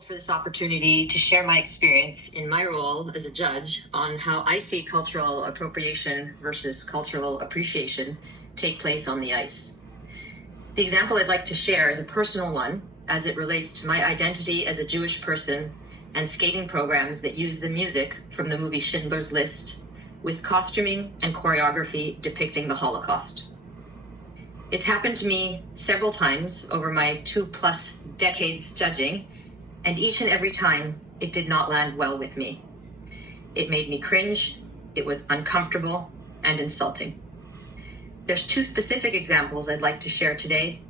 For this opportunity to share my experience in my role as a judge on how I see cultural appropriation versus cultural appreciation take place on the ice. The example I'd like to share is a personal one as it relates to my identity as a Jewish person and skating programs that use the music from the movie Schindler's List with costuming and choreography depicting the Holocaust. It's happened to me several times over my 2+ decades judging, and each and every time, it did not land well with me. It made me cringe, it was uncomfortable, and insulting. There's 2 specific examples I'd like to share today,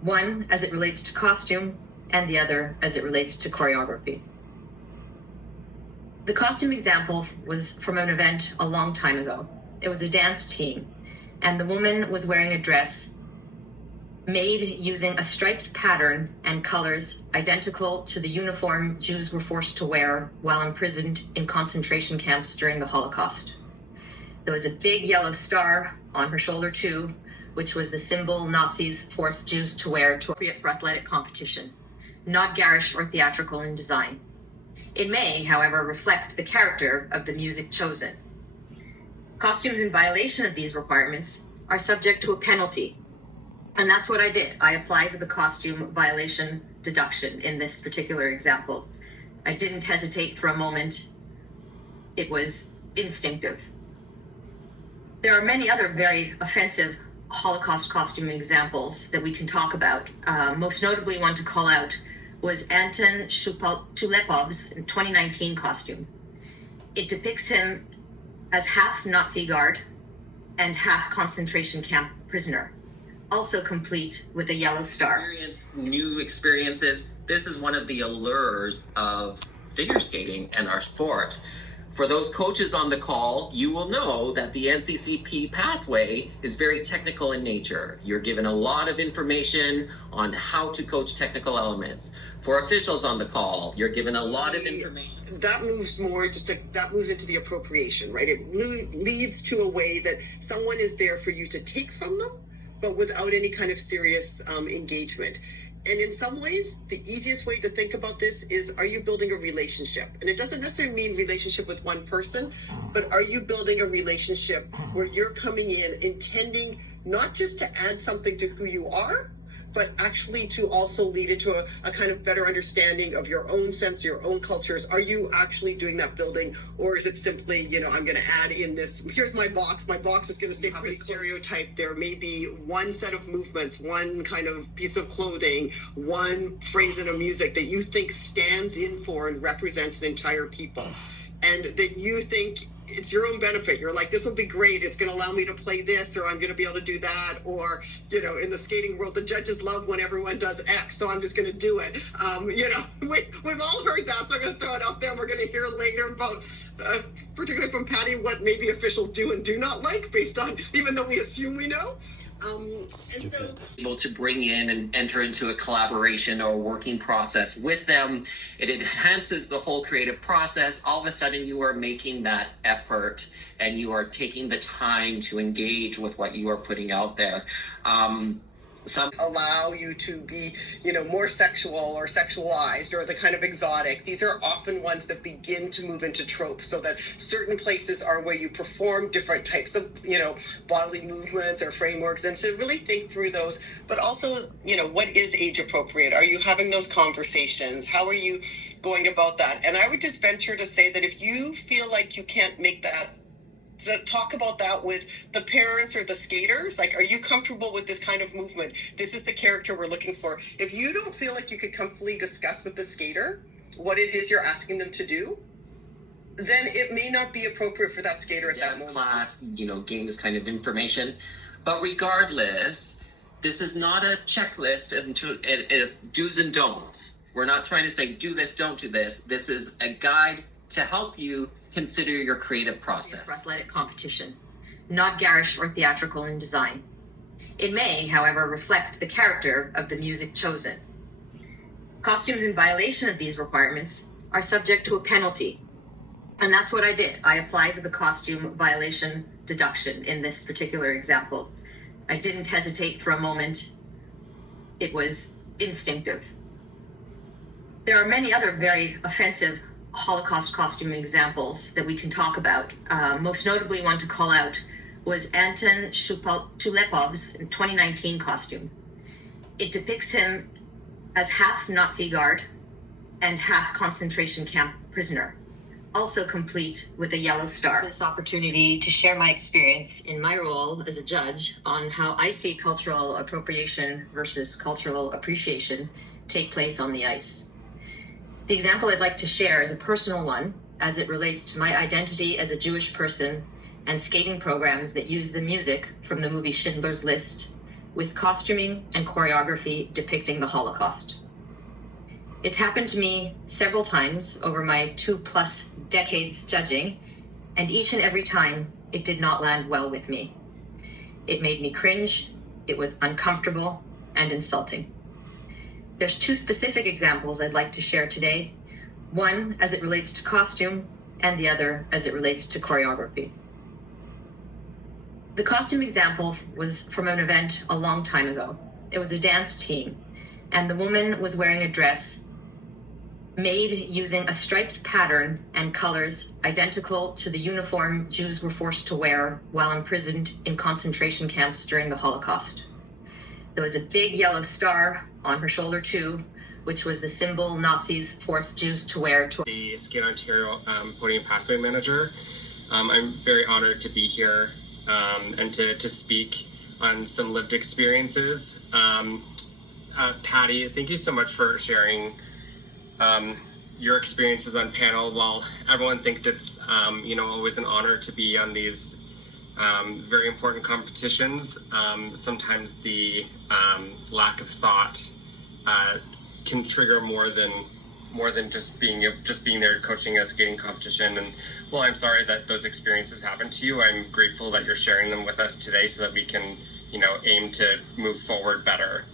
one as it relates to costume, and the other as it relates to choreography. The costume example was from an event a long time ago. It was a dance team, and the woman was wearing a dress made using a striped pattern and colors identical to the uniform Jews were forced to wear while imprisoned in concentration camps during the Holocaust. There was a big yellow star on her shoulder too, which was the symbol Nazis forced Jews to wear to appropriate for athletic competition, not garish or theatrical in design. It may, however, reflect the character of the music chosen. Costumes in violation of these requirements are subject to a penalty. And that's what I did. I applied the costume violation deduction in this particular example. I didn't hesitate for a moment. It was instinctive. There are many other very offensive Holocaust costume examples that we can talk about. Most notably, one to call out was Anton Chulepov's 2019 costume. It depicts him as half Nazi guard and half concentration camp prisoner, also complete with a yellow star. New experiences. This is one of the allures of figure skating and our sport. For those coaches on the call, you will know that the NCCP pathway is very technical in nature. You're given a lot of information on how to coach technical elements. For officials on the call, you're given a lot of information. That moves more, that moves into the appropriation, right? It leads to a way that someone is there for you to take from them, but without any kind of serious engagement. And in some ways, the easiest way to think about this is, are you building a relationship? And it doesn't necessarily mean relationship with one person, but are you building a relationship where you're coming in intending not just to add something to who you are, but actually to also lead into a kind of better understanding of your own sense, your own cultures. Are you actually doing that building? Or is it simply, I'm going to add in this, here's my box is going to stay pretty stereotyped. There may be one set of movements, one kind of piece of clothing, one phrase in a music that you think stands in for and represents an entire people. And that you think it's your own benefit. You're like, this will be great. It's going to allow me to play this, or I'm going to be able to do that. Or, in the skating world, the judges love when everyone does X, so I'm just going to do it. We've all heard that, so I'm going to throw it out there. We're going to hear later about, particularly from Patty, what maybe officials do and do not like, based on, even though we assume we know. And so able to bring in and enter into a collaboration or working process with them, it enhances the whole creative process. All of a sudden you are making that effort and you are taking the time to engage with what you are putting out there. Some allow you to be, more sexual or sexualized or the kind of exotic. These are often ones that begin to move into tropes, so that certain places are where you perform different types of, bodily movements or frameworks, and to really think through those. But also, what is age appropriate? Are you having those conversations? How are you going about that? And I would just venture to say that if you feel like you can't make that, so talk about that with the parents or the skaters. Like, are you comfortable with this kind of movement? This is the character we're looking for. If you don't feel like you could comfortably discuss with the skater what it is you're asking them to do, then it may not be appropriate for that skater at that moment. Class, gain this kind of information. But regardless, this is not a checklist of do's and don'ts. We're not trying to say, do this, don't do this. This is a guide to help you consider your creative process. For athletic competition, not garish or theatrical in design. It may, however, reflect the character of the music chosen. Costumes in violation of these requirements are subject to a penalty. And that's what I did. I applied the costume violation deduction in this particular example. I didn't hesitate for a moment. It was instinctive. There are many other very offensive Holocaust costume examples that we can talk about. Most notably, one to call out was Anton Chulepov's 2019 costume. It depicts him as half Nazi guard and half concentration camp prisoner, also complete with a yellow star. This opportunity to share my experience in my role as a judge on how I see cultural appropriation versus cultural appreciation take place on the ice. The example I'd like to share is a personal one as it relates to my identity as a Jewish person and skating programs that use the music from the movie Schindler's List with costuming and choreography depicting the Holocaust. It's happened to me several times over my 2+ decades judging, and each and every time it did not land well with me. It made me cringe, it was uncomfortable and insulting. There's 2 specific examples I'd like to share today, one as it relates to costume and the other as it relates to choreography. The costume example was from an event a long time ago. It was a dance team, and the woman was wearing a dress made using a striped pattern and colors identical to the uniform Jews were forced to wear while imprisoned in concentration camps during the Holocaust. There was a big yellow star on her shoulder too, which was the symbol Nazis forced Jews to wear. The Skate Ontario Podium Pathway Manager. I'm very honored to be here and to speak on some lived experiences. Patty, thank you so much for sharing your experiences on panel. While everyone thinks it's always an honor to be on these very important competitions, sometimes the lack of thought can trigger more than just being there coaching a skating competition. And well, I'm sorry that those experiences happened to you. I'm grateful that you're sharing them with us today so that we can aim to move forward better.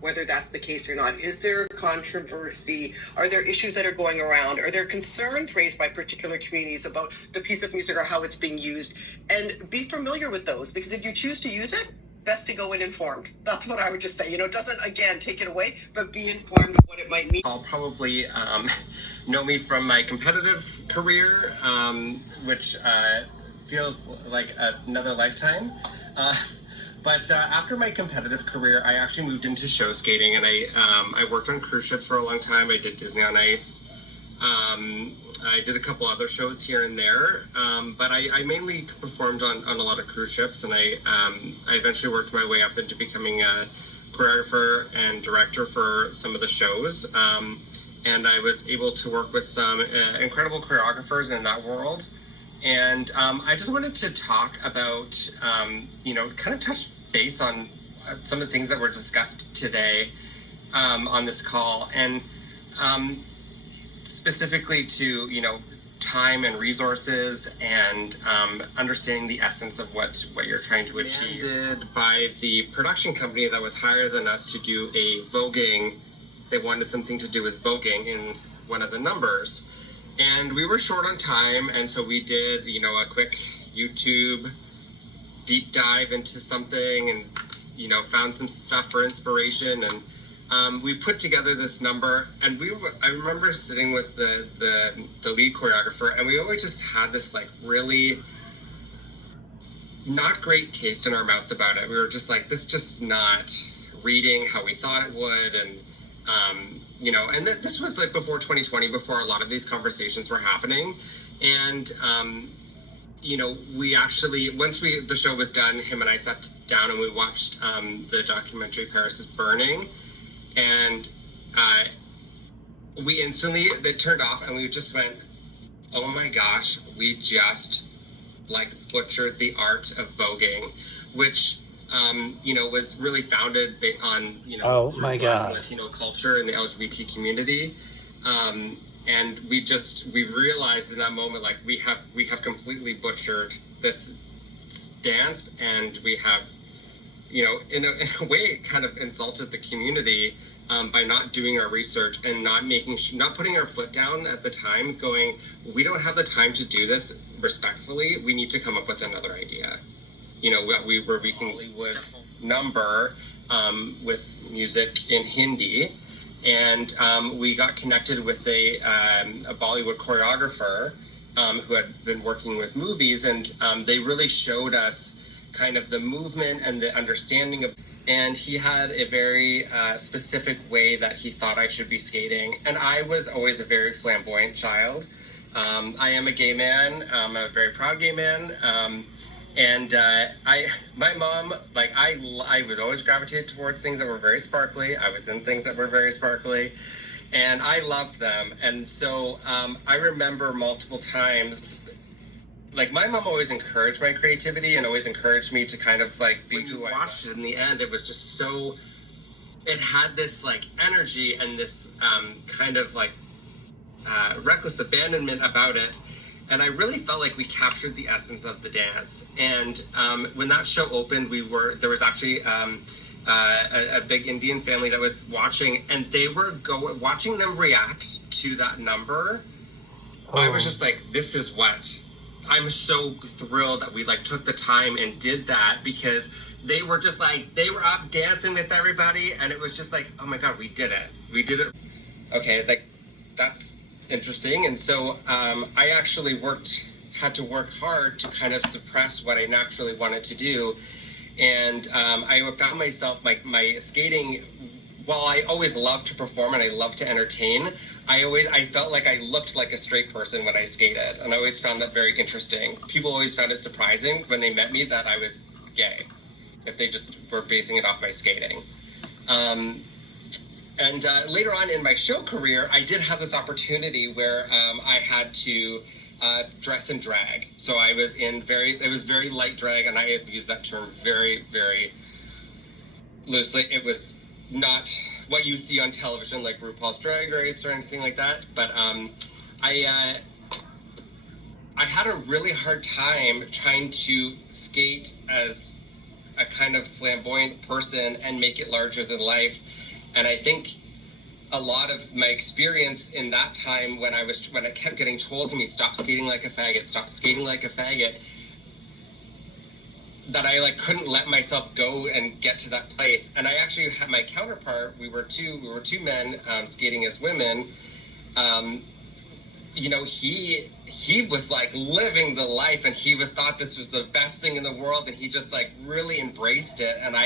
Whether that's the case or not, is there controversy? Are there issues that are going around? Are there concerns raised by particular communities about the piece of music or how it's being used? And be familiar with those, because if you choose to use it, best to go in informed. That's what I would just say. Doesn't, again, take it away, but be informed of what it might mean. I'll probably know me from my competitive career, which feels like another lifetime. But after my competitive career, I actually moved into show skating, and I worked on cruise ships for a long time. I did Disney on Ice. I did a couple other shows here and there, but I mainly performed on a lot of cruise ships, and I eventually worked my way up into becoming a choreographer and director for some of the shows. And I was able to work with some incredible choreographers in that world. And I just wanted to talk about, kind of touch base on some of the things that were discussed today on this call, and specifically to, time and resources and understanding the essence of what you're trying to achieve. Demanded by the production company that was higher than us to do a voguing. They wanted something to do with voguing in one of the numbers. And we were short on time, and so we did, a quick YouTube deep dive into something and, found some stuff for inspiration. And we put together this number, and I remember sitting with the lead choreographer, and we always just had this, really not great taste in our mouths about it. We were just like, this just not reading how we thought it would. And, and this was before 2020, before a lot of these conversations were happening. And, we actually, once the show was done, him and I sat down and we watched the documentary Paris is Burning. And we instantly, they turned off and we just went, oh my gosh, we just butchered the art of voguing, which was really founded on, oh my God, Latino culture and the LGBT community. And we realized in that moment, we have completely butchered this dance, and we have, in a way, it kind of insulted the community by not doing our research and not putting our foot down at the time, going, we don't have the time to do this respectfully. We need to come up with another idea. Where we can Hollywood number with music in Hindi, And we got connected with a Bollywood choreographer who had been working with movies, and they really showed us kind of the movement and the understanding of. And he had a very specific way that he thought I should be skating. And I was always a very flamboyant child. I am a gay man. I'm a very proud gay man. My mom, like, I was always gravitated towards things that were very sparkly. I was in things that were very sparkly, and I loved them. And so I remember multiple times, like, my mom always encouraged my creativity and always encouraged me to kind of, like, be who I watched it in the end. It was just so, it had this, like, energy and this kind of, like, reckless abandonment about it. And I really felt like we captured the essence of the dance. And when that show opened, there was actually a big Indian family that was watching, and they were watching them react to that number. I was just like, this is what. I'm so thrilled that we, like, took the time and did that, because they were just like, they were up dancing with everybody, and it was just like, oh my God, we did it. Okay, like, that's interesting. And so I actually had to work hard to kind of suppress what I naturally wanted to do. And I found myself, my skating, while I always loved to perform and I loved to entertain, I felt like I looked like a straight person when I skated. And I always found that very interesting. People always found it surprising when they met me that I was gay, if they just were basing it off my skating. And later on in my show career, I did have this opportunity where I had to dress in drag. So I was it was very light drag, and I have used that term very, very loosely. It was not what you see on television, like RuPaul's Drag Race or anything like that. But I had a really hard time trying to skate as a kind of flamboyant person and make it larger than life. And I think a lot of my experience in that time, when I kept getting told to me, stop skating like a faggot, that I, like, couldn't let myself go and get to that place. And I actually had my counterpart. We were two men skating as women. He was, like, living the life, and he thought this was the best thing in the world, and he just, like, really embraced it. And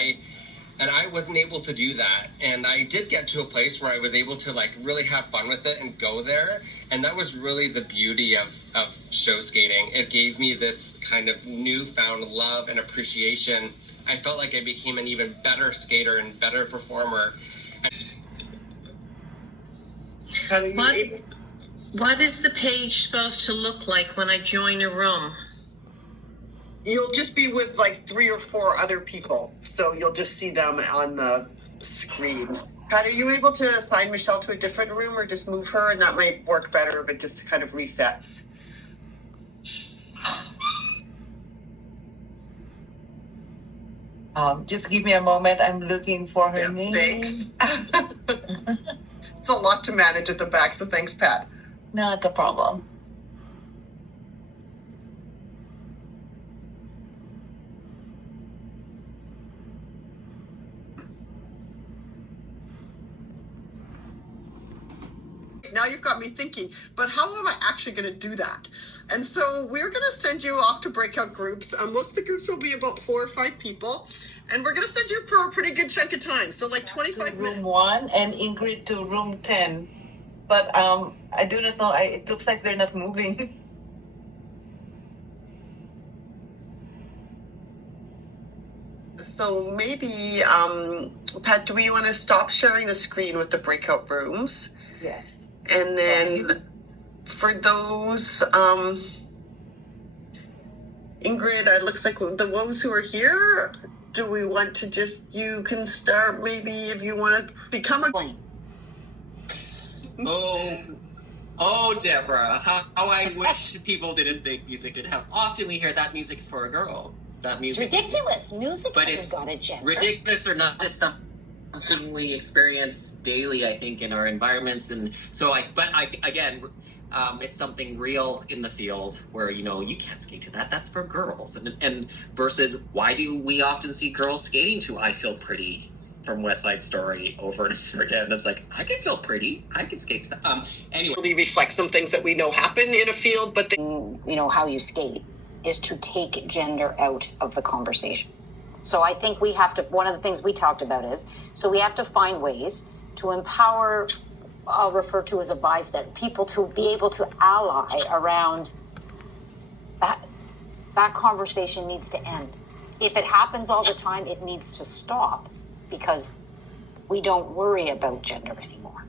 I wasn't able to do that. And I did get to a place where I was able to, like, really have fun with it and go there. And that was really the beauty of show skating. It gave me this kind of newfound love and appreciation. I felt like I became an even better skater and better performer. What is the page supposed to look like when I join a room? You'll just be with, like, 3 or 4 other people, so you'll just see them on the screen. Pat, are you able to assign Michelle to a different room, or just move her, and that might work better if it just kind of resets? Just give me a moment. I'm looking for her name. Thanks. It's a lot to manage at the back, so thanks, Pat. Not a problem. Now you've got me thinking, but how am I actually going to do that? And so we're going to send you off to breakout groups. Most of the groups will be about 4 or 5 people, and we're going to send you for a pretty good chunk of time. So like 25 minutes. Room 1 and Ingrid to room 10. But I do not know. It looks like they're not moving. So maybe, Pat, do we want to stop sharing the screen with the breakout rooms? Yes. And then for those, Ingrid, it looks like those who are here, do we want to you can start maybe if you want to become a... Oh, Deborah, how I wish people didn't think music didn't have. Often we hear that music's for a girl. That music. It's ridiculous. Music but hasn't it's got a gender. ridiculous or not, it's something we experience daily, I think, in our environments. And so again, it's something real in the field where, you can't skate to that. That's for girls. And versus, why do we often see girls skating to I Feel Pretty? from West Side Story over and over again. It's like, I can feel pretty. I can skate. Anyway. Really reflect some things that we know happen in a field, but how you skate is to take gender out of the conversation. So I think we have to, one of the things we talked about is, so we have to find ways to empower, I'll refer to as a bystander, people to be able to ally around that. That conversation needs to end. If it happens all the time, it needs to stop, because we don't worry about gender anymore.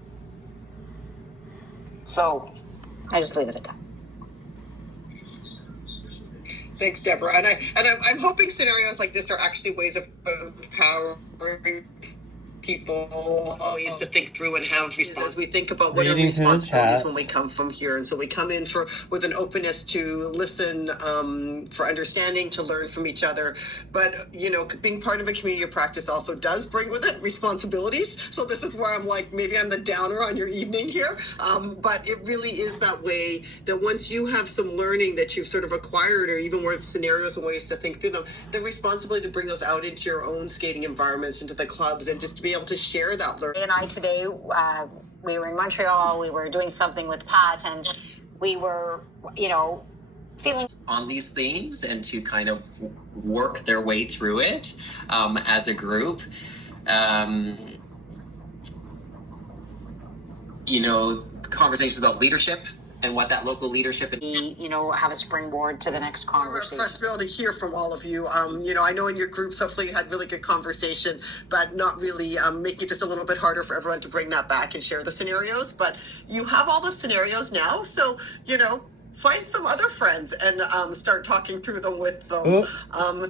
So I just leave it at that. Thanks, Deborah. And I'm hoping scenarios like this are actually ways of empowering people always to think through and have as we think about what are responsibilities when we come from here. And so we come in with an openness to listen, for understanding, to learn from each other. But being part of a community of practice also does bring with it responsibilities. So this is where I'm like, maybe I'm the downer on your evening here, but it really is that way, that once you have some learning that you've sort of acquired, or even more scenarios and ways to think through them, the responsibility to bring those out into your own skating environments, into the clubs, and just to be able to share that learning. And I today, we were in Montreal, we were doing something with Pat, and we were, feeling on these themes and to kind of work their way through it as a group. Conversations about leadership and what that local leadership have a springboard to the next conversation. Fresh to be able to hear from all of you. I know in your groups, hopefully you had really good conversation, but not really making it just a little bit harder for everyone to bring that back and share the scenarios. But you have all the scenarios now, so, find some other friends and start talking through them with them.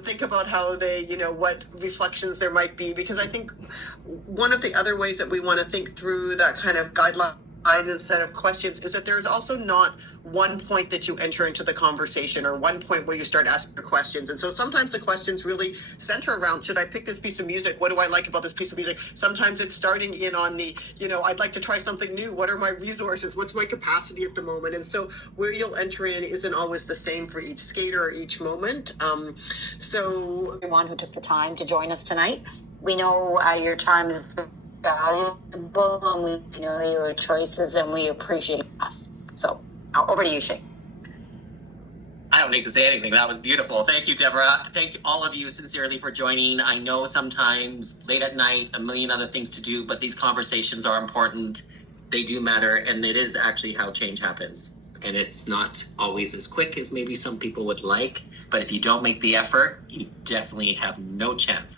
Think about how they, what reflections there might be, because I think one of the other ways that we want to think through that kind of guideline and set of questions is that there's also not one point that you enter into the conversation, or one point where you start asking questions. And so sometimes the questions really center around, should I pick this piece of music? What do I like about this piece of music? Sometimes it's starting in on the, I'd like to try something new. What are my resources? What's my capacity at the moment? And so where you'll enter in isn't always the same for each skater or each moment. So everyone who took the time to join us tonight, we know your time is valuable, and we know your choices, and we appreciate us. So over to you, Shay. I don't need to say anything. That was beautiful. Thank you, Deborah. Thank you, all of you, sincerely, for joining. I know sometimes late at night, a million other things to do, but these conversations are important. They do matter, and it is actually how change happens. And it's not always as quick as maybe some people would like, but if you don't make the effort, you definitely have no chance.